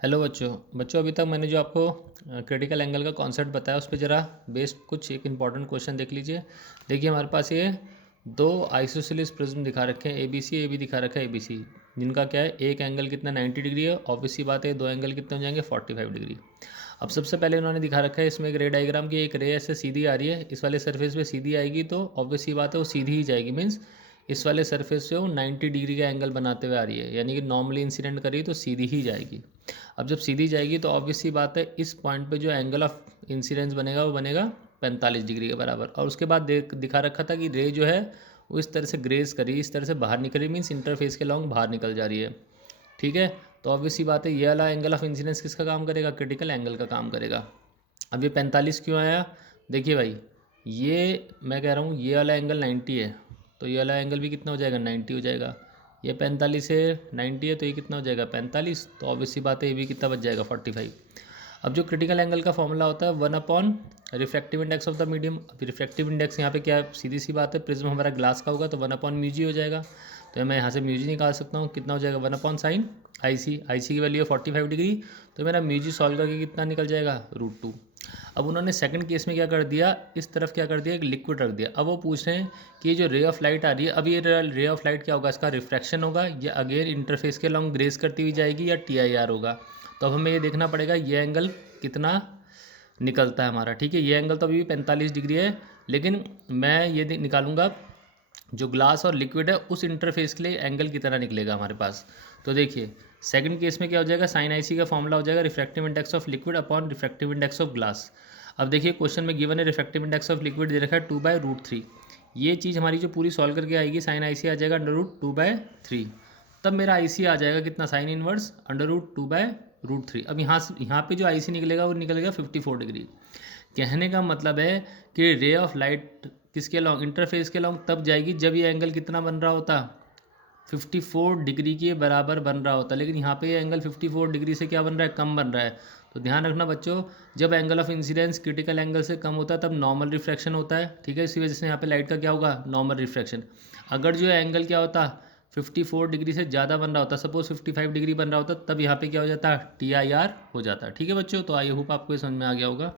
Hello बच्चों अभी तक मैंने जो आपको क्रिटिकल एंगल का कॉन्सेप्ट बताया उस पर ज़रा बेस्ड कुछ एक इंपॉर्टेंट क्वेश्चन देख लीजिए। देखिए हमारे पास ये दो आइसोसेलेस प्रिज्म दिखा रखे हैं ए बी दिखा रखा है ए बी सी, जिनका क्या है एक एंगल कितना 90 डिग्री है। ऑब्वियस सी बात है दो एंगल कितने हो जाएंगे 45 डिग्री। अब सबसे पहले उन्होंने दिखा रखा है इसमें एक रे डायग्राम की, एक रे ऐसे सीधी आ रही है, इस वाले सरफेस पे सीधी आएगी तो ऑब्वियस सी बात है वो सीधी ही जाएगी। मीन्स इस वाले सरफेस से वो 90 डिग्री का एंगल बनाते हुए आ रही है, यानी कि नॉर्मली इंसिडेंट करी तो सीधी ही जाएगी। अब जब सीधी जाएगी तो ऑब्वियस सी बात है इस पॉइंट पे जो एंगल ऑफ इंसिडेंस बनेगा वो बनेगा 45 डिग्री के बराबर। और उसके बाद दिखा रखा था कि रे जो है वो इस तरह से ग्रेज करी, इस तरह से बाहर निकल रही, मीन्स इंटरफेस के लॉन्ग बाहर निकल जा रही है। ठीक है, तो ऑब्वियस सी बात है ये वाला एंगल ऑफ इंसिडेंस किसका काम करेगा, क्रिटिकल एंगल का काम करेगा। अब ये 45 क्यों आया, देखिए भाई ये मैं कह रहा हूँ ये वाला एंगल 90 है तो ये वाला एंगल भी कितना हो जाएगा 90 हो जाएगा। ये 45 है 90 है तो ये कितना हो जाएगा 45, तो ऑब्वियस सी बात है ये भी कितना बच जाएगा 45। अब जो क्रिटिकल एंगल का फॉर्मूला होता है 1 refractive index of the medium. अब रिफ्रैक्टिव इंडेक्स यहाँ पे क्या है, सीधी सी बात है प्रिज्म हमारा ग्लास का होगा तो 1/μg हो जाएगा। तो मैं यहाँ से म्यूजी निकाल सकता हूँ, कितना हो जाएगा 1/sin आई सी की वैल्यू है 45 डिग्री, तो मेरा म्यूजी सॉल्व करके कितना निकल जाएगा √2। अब उन्होंने सेकंड केस में क्या कर दिया, इस तरफ क्या कर दिया एक लिक्विड रख दिया। अब वो पूछ रहे हैं कि ये जो रे ऑफ लाइट आ रही है, अब ये रे ऑफ लाइट क्या होगा, इसका रिफ्रैक्शन होगा या अगेन इंटरफेस के लॉन्ग ग्रेस करती हुई जाएगी या TIR होगा। तो अब हमें ये देखना पड़ेगा ये एंगल कितना निकलता है हमारा। ठीक है, ये एंगल तो अभी भी 45 डिग्री है, लेकिन मैं ये निकालूंगा जो ग्लास और लिक्विड है उस इंटरफेस के लिए एंगल कितना निकलेगा हमारे पास। तो देखिए सेकंड केस में क्या हो जाएगा, साइन आई सी का फॉर्मूला हो जाएगा refractive index of liquid upon refractive index of glass. अब देखिए क्वेश्चन में गिवन है रिफ्रैक्टिव इंडेक्स ऑफ लिक्विड दे रखा है 2/√3। ये चीज़ हमारी जो पूरी सॉल्व करके आएगी साइन आई सी आ जाएगा √2/3। तब मेरा आई सी आ जाएगा कितना, साइन इनवर्स √2/√3। अब यहाँ पे जो आई सी निकलेगा वो निकलेगा 54 डिग्री। कहने का मतलब है कि रे ऑफ लाइट किसके लॉन्ग, इंटरफेस के लॉन्ग तब जाएगी जब ये एंगल कितना बन रहा होता, 54 डिग्री के बराबर बन रहा होता। लेकिन यहाँ पे ये एंगल 54 डिग्री से क्या बन रहा है, कम बन रहा है। तो ध्यान रखना बच्चों, जब angle of incidence critical angle से कम होता है तब नॉर्मल रिफ्रैक्शन होता है। ठीक है, इसी वजह से यहाँ पे लाइट का क्या होगा, नॉर्मल रिफ्रैक्शन। अगर जो एंगल क्या होता 54 डिग्री से ज़्यादा बन रहा होता, सपोज 55 डिग्री बन रहा होता, तब यहाँ पे क्या हो जाता TIR हो जाता। ठीक है बच्चों, तो आई होप आपको ये समझ में आ गया होगा।